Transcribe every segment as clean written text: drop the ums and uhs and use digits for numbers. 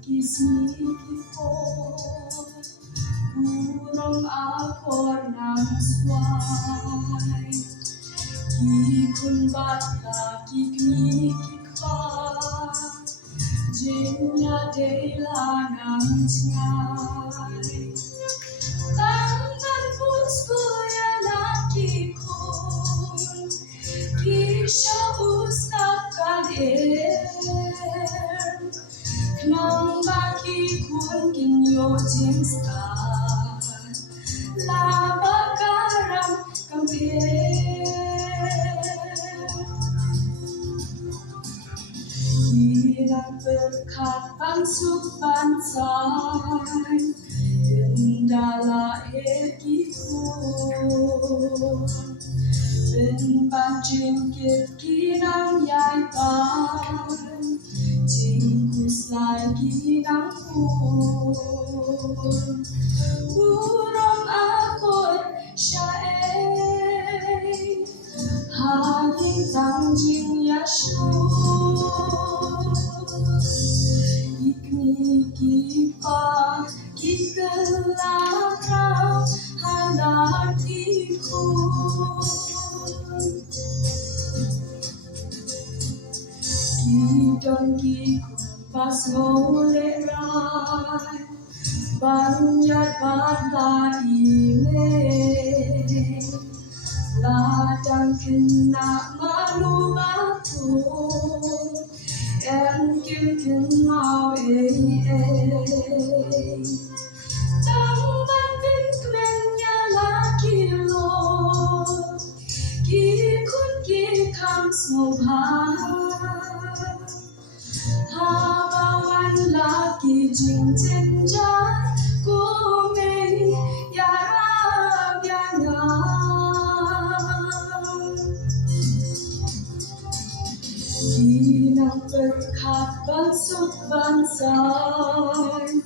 Kismikipot burong akor ng sway Kikunbat ka kikmikikpa Jenya dela ng tiyay Tanggal pusko ya nakikun Kisha usap kalir Nang baki kun kinyo jinstan Labagaram kampir Hirap berkat pansuk bansay Kendala ekikun Ben banjingkit kinang yaipan Jingkus lagi nampun Burong akor syair Hangin tangjing yasyur Iknikipa kikelakram hanakikun Kidong pas ngolek rai Banyat bata ime Ladang kena malu batu En kim mau Tangban pinkmennya lagi lo Kikun kikam smobhan Habawan lagi jing jenjang Kumei yarab yangan Ginang berkat bansuk bansay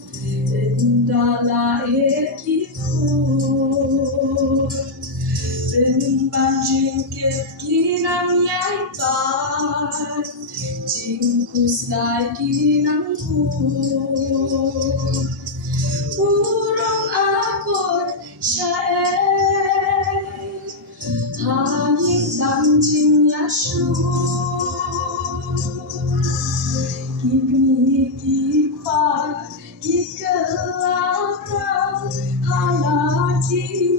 Endala ekikun Ben jingkit ginang yaipan Jingkus lagi nampun Burong akor syair Hangin tangjing yasyur Kiknikipa kikelakram halakikun